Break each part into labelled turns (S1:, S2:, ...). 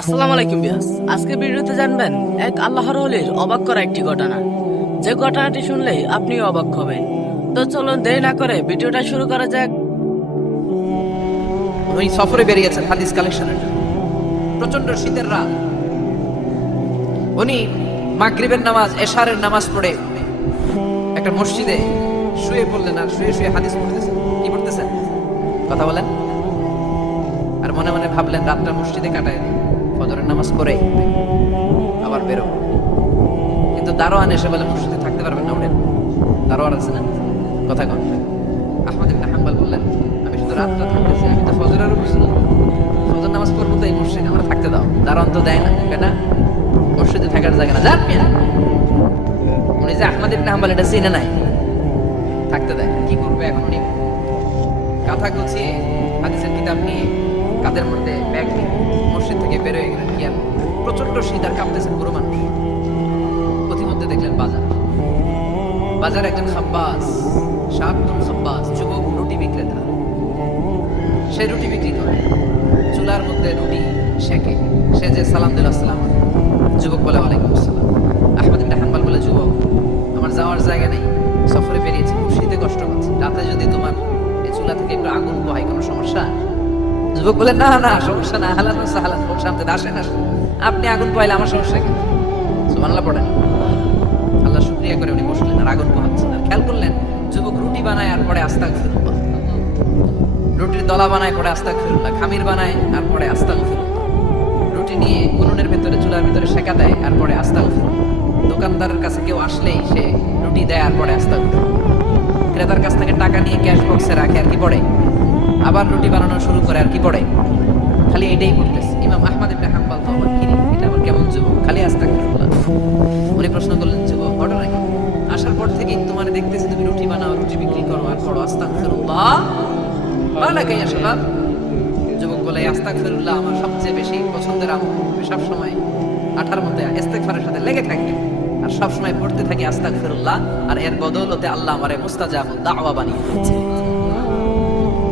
S1: আসসালামু আলাইকুম বিয়াস আজকে ভিডিওতে জানবেন, এক আল্লাহর হলির অবাক করা একটি ঘটনা। যে ঘটনাটি অবাক হবেন। তো চলুন দেরি না করে ভিডিওটা শুরু করা যাক।
S2: উনি সফরে বেরিয়েছেন হাদিস কালেকশনের প্রচণ্ড শীতের রাত। উনি মাগরিবের নামাজ, এশারের নামাজ পড়ে একটা মসজিদে শুয়ে পড়লেন আর শুয়ে শুয়ে হাদিস পড়তেছেন। কি পড়তেছেন? কথা বলেন। আর মনে মনে ভাবলেন, রাতটা মসজিদে কাটায়। ফজরের নামাজ পড়ে আবার বেরো কিন্তু দারোয়ান এসে বলে মসজিদে থাকতে পারবেন না ওঠেন দারোয়ান আছে না কথা কন আহমদ ইবনে হাম্বাল বললেন আমি শুধু রাতটা থাকতেছি আমি তো ফজরেরও বুঝলাম ফজর নামাজ পড়ব তো এই মসজিদে আমার থাকতে দাও দারোয়ান তো দেয় না কেন না মসজিদে থাকার জায়গা না যান মিয়া উনি যে আহমদ ইবনে হাম্বাল এটা চিনে নাই থাকতে দেয় কি করবে এখন উনি কাঁথা গুছিয়ে হাদিসের কিতাব নিয়ে কাদের মধ্যে ব্যাগ নিয়ে থেকে বের হয়ে গেলেন কি আর প্রচণ্ড শীত আর কাঁপতেছেন পুরো মানুষ। প্রতিমধ্যে দেখলেন বাজার। বাজারে একজন খাব্বাস শাহাবুল খাব্বাস, যুবক রুটি বিক্রেতা। সে রুটি বিক্রি করে। চুলার মধ্যে রুটি শেখে সে যে সালাম দিল, আসসালাম যুবক বলে, ওয়ালাইকুম আসসালাম। বলে, যুবক, আমার যাওয়ার জায়গা নেই। সফরে বেরিয়েছি শীতে কষ্ট পাচ্ছি। রাতে যদি তোমার এই চুলা থেকে একটু আগুন পোহাই কোনো সমস্যা? যুবক বলে, না না, সমস্যা না হালান সাহালান সামনে আসেন আসেন আপনি আগুন পোহাইলে আমার সমস্যা কি? সুবহানাল্লাহ, পড়েন। আল্লাহ শুক্রিয়া করে উনি বসলেন আর আগুন পোহাচ্ছেন। আর খেয়াল করলেন, যুবক রুটি বানায় আর পরে আস্তাক ফিরুল্লাহ রুটির দলা বানায়, পরে আস্তাক ফিরুল্লাহ খামির বানায় আর পরে আস্তাক ফিরুল্লাহ রুটি নিয়ে উনুনের ভেতরে, চুলার ভিতরে সেকা দেয় আর পরে আস্তাক ফিরুল্লাহ দোকানদারের কাছে কেউ আসলেই সে রুটি দেয় আর পরে আস্তাক ক্রেতার কাছ থেকে টাকা নিয়ে ক্যাশ বক্সে রাখে আর কি পড়ে? আবার রুটি বানানো শুরু করে আর কি পড়ে? খালি এটাই করতেছে ইমাম আহমদ ইবনে হাম্বাল তো আমার কিনি। এটা আমার কেমন যুবক? খালি আস্তাক উনি প্রশ্ন করলেন, যুবক ঘটনা কি আসার পর থেকেই তোমার দেখতেছি তুমি রুটি বানাও, রুটি বিক্রি করো আর পড়ো। আস্তাক ফিরুল্লাহ মালাকাই আসলাম যুবক বলে আস্তাক ফিরুল্লাহ আমার সবচেয়ে বেশি পছন্দের আমল। সব সময় আঠার মধ্যে ইস্তেগফারের সাথে লেগে থাকি আর সব সময় পড়তে থাকি আস্তাক ফিরুল্লাহ আর এর বদৌলতে আল্লাহ আমারে মুস্তাজাব দাওয়া বানিয়ে দিয়েছে।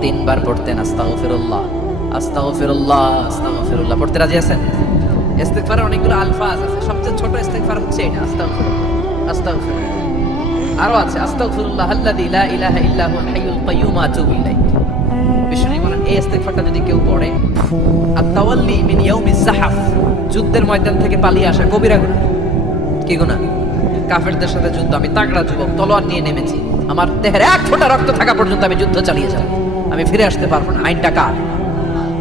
S2: তিনবার পড়তেন আস্তাগফিরুল্লাহ আস্তাগফিরুল্লাহ আস্তাগফিরুল্লাহ। পড়তে রাজি আছেন? অনেকগুলো আলফাজ আছে, সবচেয়ে ছোট হচ্ছে এটা আরও আছে, আস্তাগফিরুল্লাহ আল্লাযী লা ইলাহা ইল্লা হাইয়ুল কাইয়্যুম আতুবু ইলাইহি। বলেন? এই ইস্তেগফারটা যদি কেউ পড়ে, আত-তাওয়াল্লি মিন ইয়াউমিজ যুদ্ধের ময়দান থেকে পালিয়ে আসা কবিরা গুনাহ কি গুনাহ? কাফেরদের সাথে যুদ্ধ, আমি তাগড়া যুবক, তলোয়ার নিয়ে নেমেছি। আমার দেহের এক ফোঁটা রক্ত থাকা পর্যন্ত আমি যুদ্ধ চালিয়ে যাব। আমি ফিরে আসতে পারব না। আইনটা কার?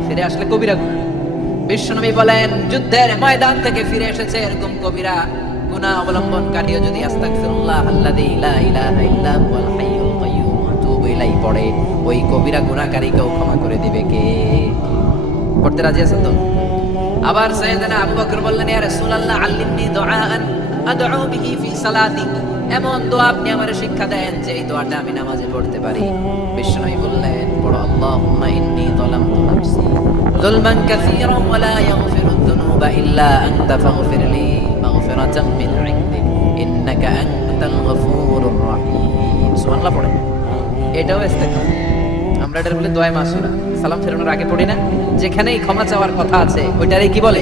S2: ফিরে আসলে কবিরা গুনাহ বিশ্বনবী বলেন, যুদ্ধের ময়দান থেকে ফিরে এসেছে এরকম কবিরা। গুনাহ অবলম্বনকারীও যদি আস্তাগফিরুল্লাহ আল্লাযী লা ইলাহা ইল্লা হুয়াল হাইয়ুল কাইয়্যুম আতুবু ইলাইহি পড়ে। ওই কবিরা গুনাহকারীকেও ক্ষমা করে দিবে কে? পড়তে রাজি আছেন তো? আবার সাইয়েদনা আবু বকর বললেন, ইয়া রাসূলুল্লাহ, আল্লিমনি দুআআন আদউ বিহি ফি সালাতি এমন দোয়া আপনি আমারে শিক্ষা দেন যে এই দোয়াটা আমি নামাজে পড়তে পারি। বিশ্বনবী বললেন পড়ো আল্লাহুম্মা ইন্নী যালামতু নাফসি যুলমান কাসীরান ওয়া লা ইয়াগফিরু যুনুবা ইল্লা আনতা ফাগফির লি মাগফিরাতাম মিন ইনদিক ইন্নাকা আনতাল গফুরুর রহিম। সুবহানাল্লাহ পড়ে এটাও ইস্তেগফার। আমরা এটার বলে দোয়া মাসুরা। সালাম ফেরানোর আগে পড়ি না? যেখানেই ক্ষমা চাওয়ার কথা আছে ওইটারে কি বলে?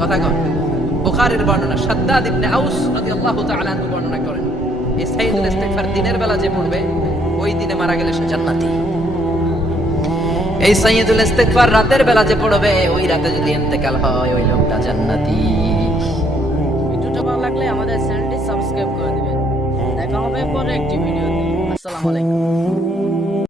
S2: কথা কন বুখারীর বর্ণনা শাদ্দাদ ইবনে আউস রাদিয়াল্লাহু তাআলা আনহু বর্ণনা করেন এই সাইয়্যিদুল ইস্তেগফার দিনের বেলা যে পড়বে, ওই দিনে মারা গেলে সে জান্নাতি। এই সাইয়্যিদুল ইস্তেগফার রাতের বেলা যে পড়বে, ওই রাতে যদি ইন্তেকাল হয়, ওই লোকটা জান্নাতি।
S1: ভিডিওটা ভালো লাগলে আমাদের চ্যানেলটি সাবস্ক্রাইব করে দিবেন। দেখা হবে পরে একটি ভিডিওতে। আসসালামু আলাইকুম।